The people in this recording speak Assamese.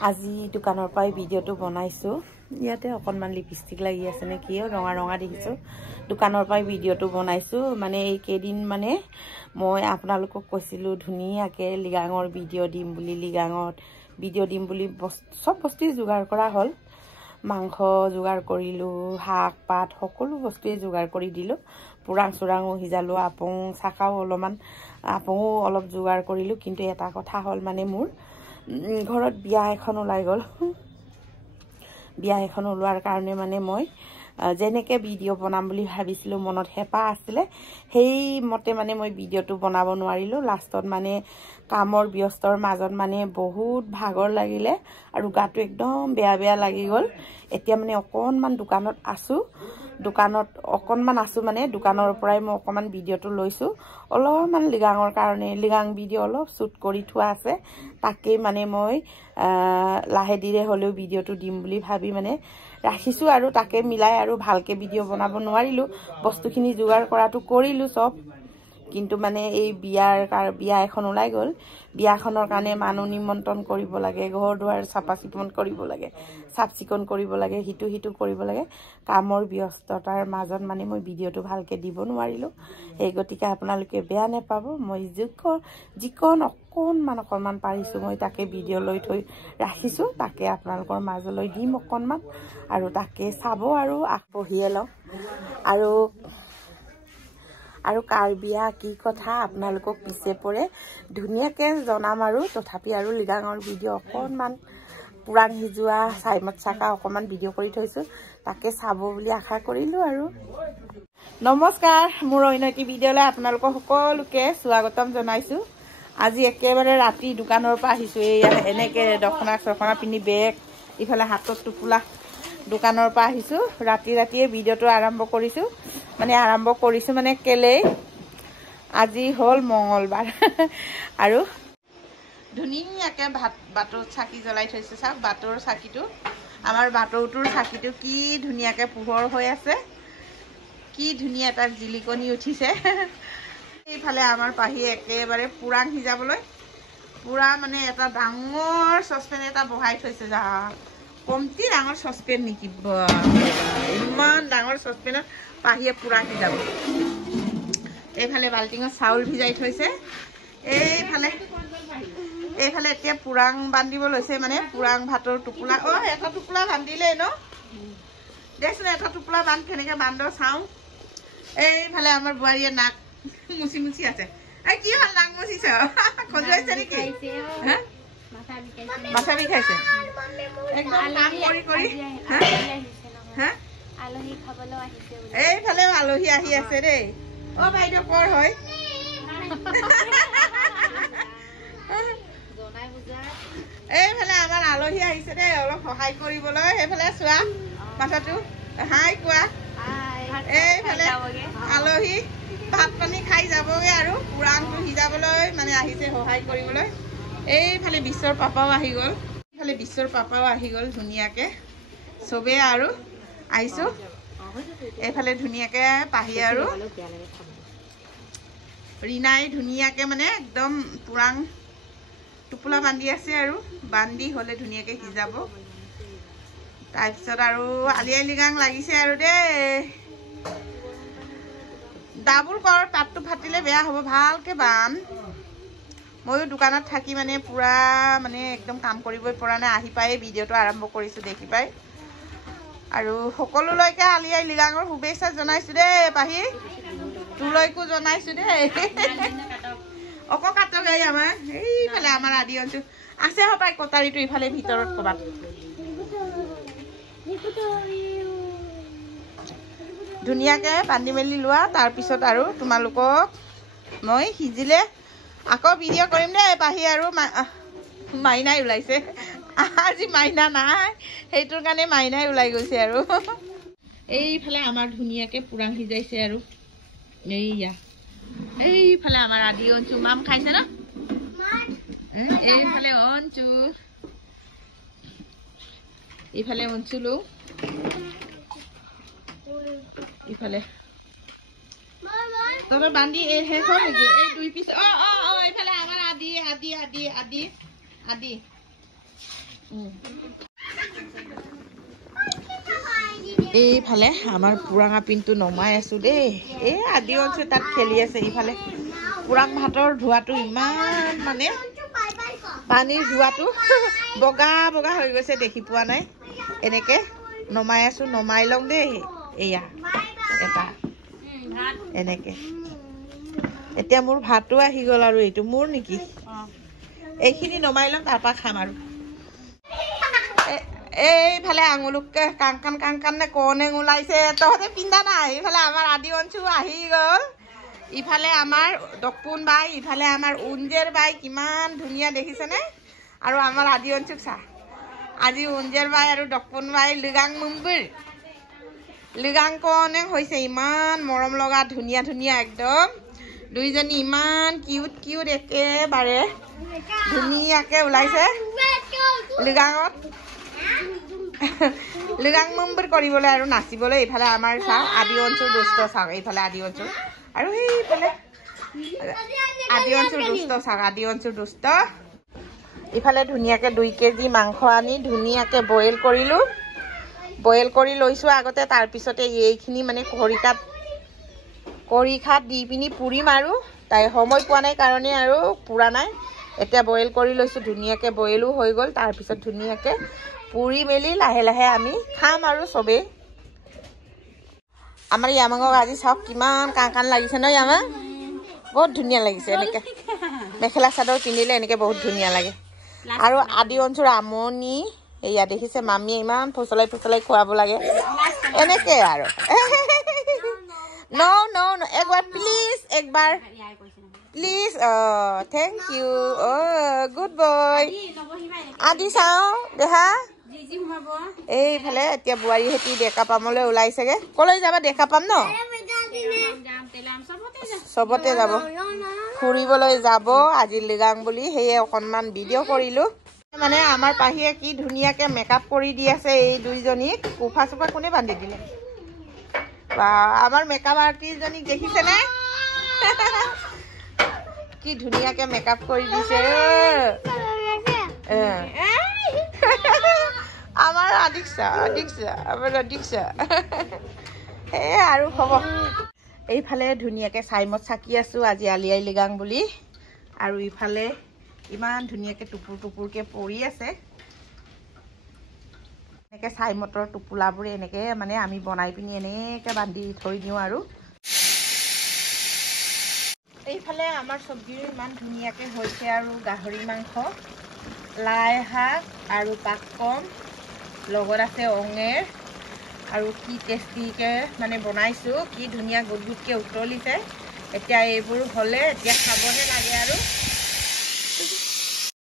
আজি দোকানৰ পৰাই ভিডিঅ'টো বনাইছো ইয়াতে অকনমান লিপষ্টিক লাগি আছে নে কি ৰঙা ৰঙা দেখিছো দোকানৰ পৰাই ভিডিঅ'টো বনাইছো মানে এই কেদিন মানে মই আপোনালোকক কৈছিলো ধুনিয়াকে লিগাঙৰ ভিডিঅ' দিম বুলি লিগাঙত ভিডিঅ' দিম বুলি সব বস্তু যোগাৰ কৰা হল মাংস যোগাৰ কৰিলো হাক পাত সকলো বস্তুৱে যোগাৰ কৰি দিলো পুৰাং সুৰাং হিজালো আপং সাকাও অলপ যোগাৰ কৰিলো কিন্তু এটা কথা হল মানে মোৰ ঘৰত বিয়া এখন ওলাই গল বিয়া এখন ওলোৱাৰ কাৰণে মানে মই যেনেকে ভিডিঅ' বনাম বুলি ভাবিছিলো মনত হেপা আছিলে সেই মতে মানে মই ভিডিঅ'টো বনাব নোৱাৰিলো লাষ্টত মানে কামৰ ব্যস্তৰ মাজত মানে বহুত ভাগৰ লাগিলে আৰু গাটো একদম বেয়া লাগি গল এতিয়া মানে অকনমান দোকানত আছো মানে দোকানৰ পৰাই মই অকনমান ভিডিঅ'টো লৈছো অলপমান লিগাঙৰ কাৰণে লিগাং ভিডিঅ' অলপ শুট কৰি থোৱা আছে তাকে মানে মই লাহে দিৰে হলেও ভিডিঅ'টো দিম বুলি ভাবি মানে ৰাখিছো আৰু তাকে মিলাই আৰু ভালকে ভিডিঅ' বনাব নোৱাৰিলো বস্তুখিনি যোগাৰ কৰাটো কৰিলো সব কিন্তু মানে এই বিয়া এখন ওলাই গল বিয়াখনৰ কাৰণে মানুহ নিমন্ত্ৰণ কৰিব লাগে ঘৰ দুৱাৰ চাফা চিকুণ কৰিব লাগে সাফ চিকুণ কৰিব লাগে হিটু কৰিব লাগে কামৰ ব্যস্ততাৰ মাজত মানে মই ভিডিঅ'টো ভালকে দিব নোৱাৰিলো এই গতিকে আপোনালোকে বেয়া নেপাব মই যিকন অকনমান পাৰিছো মই তাকে ভিডিঅ' লৈ থৈ ৰাখিছো তাকে আপোনালোকৰ মাজলৈ দিম অকনমান আৰু তাকে চাব আৰু আগবঢ়িয়ে লওঁ আৰু কাৰ বিয়া কি কথা আপোনালোকক পিছে পৰে ধুনিয়াকে জনাম আৰু তথাপি আৰু লিগাঙৰ ভিডিঅ' অকনমান পুৰাং হিজুৱা সাইমত চাকা অকনমান ভিডিঅ' কৰি থৈছো তাকে চাব বুলি আশা কৰিলো আৰু নমস্কাৰ মোৰ অন্যটি ভিডিঅ'লৈ আপোনালোকক সকলোকে স্বাগতম জনাইছো আজি একেবাৰে ৰাতি দোকানৰ পৰা আহিছো এই এনেকে দখনা পিনি বেগ ইফালে হাতত টুপুলা দোকানৰ পৰা আহিছো ৰাতিয়ে ভিডিঅ'টো আৰম্ভ কৰিছো মানে কেলে আজি হল মঙ্গলবাৰ আৰু ধুনিয়াকে বাটৰ চাকি জ্বলাই থৈছে চাওক বাটৰ চাকিটো আমাৰ বাটৰটোৰ চাকিটো কি ধুনিয়াকে পোহৰ হৈ আছে কি ধুনিয়া তাৰ জিলিকনি উঠিছে এইফালে আমাৰ পাহি একেবাৰে পুৰাং হিজাবলৈ পুৰা মানে এটা ডাঙৰ সসপেন এটা বহাই থৈছে যা কমতি ডাঙৰ সসপেন নেকি ইমান ডাঙৰ সসপেনত পাহিয়ে পুৰাং হিজাব এইফালে বাল্টিঙত চাউল ভিজাই থৈছে এইফালে এতিয়া পুৰাং বান্ধিব লৈছে মানে পুৰাং ভাতৰ টুকুলা এটা টুকুলা বান্ধিলে ন দেখছোন এটা টুকুলা বান্ধ কেনেকে বান্ধ চাওঁ এইফালে আমাৰ বোৱাৰীয়ে নাক মুচি আছে কি হল নাক মুচিছ খজুৱাইছে নেকি মাথা বিষাইছে একদম কাম কৰি এইফালে আলহী আহি আছে দেই বাইদেউ কৰ হয় এইফালে আমাৰ আলহী আহিছে দেই অলপ সহায় কৰিবলৈ সেইফালে চোৱা মাথাটো হাই কোৱা এইফালে আলহী ভাত পানী খাই যাবগে আৰু পুৰাংটো সিজাবলৈ মানে আহিছে সহায় কৰিবলৈ এইফালে বিশ্বৰ পাপাও আহি গল ধুনিয়াকে চবে আৰু আহিছো এইফালে ধুনিয়াকে পাহি আৰু ৰিনাই ধুনিয়াকে মানে একদম পুৰাং টুপুলা বান্ধি আছে আৰু বান্ধি হলে ধুনিয়াকে সিজাব তাৰপিছত আৰু আলিয়াই লিগাং লাগিছে আৰু দেই ডাবুল কৰ তাতটো ফাটিলে বেয়া হ'ব ভালকে বান ময়ো দোকানত থাকি মানে পুৰা মানে একদম কাম কৰিবই পৰা নাই আহি পাই ভিডিঅ'টো আৰম্ভ কৰিছো দেখি পাই আৰু সকলোলৈকে আলিয়াই লিগাঙৰ শুভেচ্ছা জনাইছো দেই পাহি তোলৈকো জনাইছো দেই কাটক এই আমাৰ এইফালে আমাৰ আদি অঞ্চল আছে হপাই কটাৰীটো ইফালে ভিতৰত ক'বাত ধুনিয়াকে বান্ধি মেলি লোৱা তাৰপিছত আৰু তোমালোকক মই সিজিলে আকৌ ভিডিঅ' কৰিম দেই পাহি আৰু মাইনাই ওলাইছে আজি মাইনা নাই সেইটোৰ কাৰণে মাইনাই ওলাই গৈছে আৰু এইফালে আমাৰ ধুনিয়াকে পুৰাং সিজাইছে আৰু এইফালে আমাৰ আদি অঞ্চু মাম খাইছে ন এইফালে অঞ্চু এইফালে অঞ্চুলো ইফালে তবে বান্ধি শেষ হল নেকি এই দুই পিছ এইফালে আমাৰ আদি এইফালে আমাৰ পুৰাঙা পিনটো নমাই আছো দেই এই আদি অঞ্চল তাত খেলি আছে এইফালে পুৰাং ভাতৰ ধোৱাটো ইমান মানে পানীৰ ধোৱাটো বগা বগা হৈ গৈছে দেখি পোৱা নাই এনেকে নমাই আছো নমাই লম দেই এয়া এটা এনেকে এতিয়া মোৰ ভাতো আহি গ'ল আৰু এইটো মোৰ নেকি এইখিনি নমাই লম তাৰপৰা খাম আৰু এইফালে আঙুলুককে কাংকান কাংকান নে কনেং ওলাইছে তহঁতে পিন্ধা নাই এইফালে আমাৰ আদি অঞ্চল আহি গ'ল ইফালে আমাৰ দকপুন বাই ইফালে আমাৰ উঞ্জেৰ বাই কিমান ধুনীয়া দেখিছেনে আৰু আমাৰ আদি অঞ্চল চা আজি উঞ্জেৰ বাই আৰু দকপুন বাই লিগাং মুম্বিৰ লিগাং কনেং হৈছে ইমান মৰম লগা ধুনীয়া ধুনীয়া একদম দুইজনী ইমান কিউট কিউট একেবাৰে ধুনীয়াকে ওলাইছে লিগাঙত লিগাং মুম্বিৰ কৰিবলৈ আৰু নাচিবলৈ এইফালে আমাৰ চাওক আদি অঞ্চল দুষ্ট চাওক এইফালে আদি অঞ্চল আৰু সেইফালে আদি অঞ্চল দুষ্ট চাওক আদি অঞ্চল দুষ্ট ইফালে ধুনীয়াকে 2 কেজি মাংস আনি ধুনীয়াকে বইল কৰিলোঁ বইল কৰি লৈছোঁ আগতে তাৰপিছতে এইখিনি মানে খৰিকাত দি পিনি পুৰিম আৰু তাই সময় পোৱা নাই কাৰণে আৰু পুৰা নাই এতিয়া বইল কৰি লৈছোঁ ধুনীয়াকে বইলো হৈ গ'ল তাৰপিছত ধুনীয়াকে পুৰি মেলি লাহে লাহে আমি খাম আৰু চবেই আমাৰ ইয়ামাঙক আজি চাওক কিমান কাণ লাগিছে ন ইয়ামাং বহুত ধুনীয়া লাগিছে এনেকে মেখেলা চাদৰ পিন্ধিলে এনেকে বহুত ধুনীয়া লাগে আৰু আদি অঞ্চল আমনি এয়া দেখিছে মামীয়ে ইমান ফচলাই ফচলাই খুৱাব লাগে এনেকে আৰু নো নো নো একবাৰ প্লিজ একবাৰ please thank you good boy আদি চাওঁ দেহা এইফালে এতিয়া বোৱাৰী হেতি ডেকা পামলৈ ওলাইছেগে কলৈ যাবা ডেকা পাম ন চবতে যাব ফুৰিবলৈ যাব আজি লিগাং বুলি সেয়ে অকণমান ভিডিঅ' কৰিলোঁ মানে আমাৰ পাহিয়ে কি ধুনীয়াকে মেকআপ কৰি দি আছে এই দুইজনীক কুফা চুফা কোনে বান্ধি দিলে বা আমাৰ মেকআপ আৰ্টিষ্টজনীক দেখিছেনে কি ধুনীয়াকে মেকআপ কৰি দিছে আমাৰ আদিক্ষা আৰু হ'ব এইফালে ধুনীয়াকে চাইমত চাকি আছো আজি আলি আই লিগাং বুলি আৰু ইফালে ইমান ধুনীয়াকে টুপুৰ টুপুৰকে পৰি আছে এনেকে চাইমতৰ টোপোলাবোৰ এনেকে মানে আমি বনাই পিনি এনেকে বান্ধি থৈ দিওঁ আৰু এইফালে আমাৰ চব্জিৰ ইমান ধুনীয়াকে হৈছে আৰু গাহৰি মাংস লাই শাক আৰু পাতকম লগত আছে অঙেৰ আৰু কি টেষ্টিকে মানে বনাইছোঁ কি ধুনীয়া গুট গুটকে উতলিছে এতিয়া এইবোৰ হ'লে এতিয়া খাবহে লাগে আৰু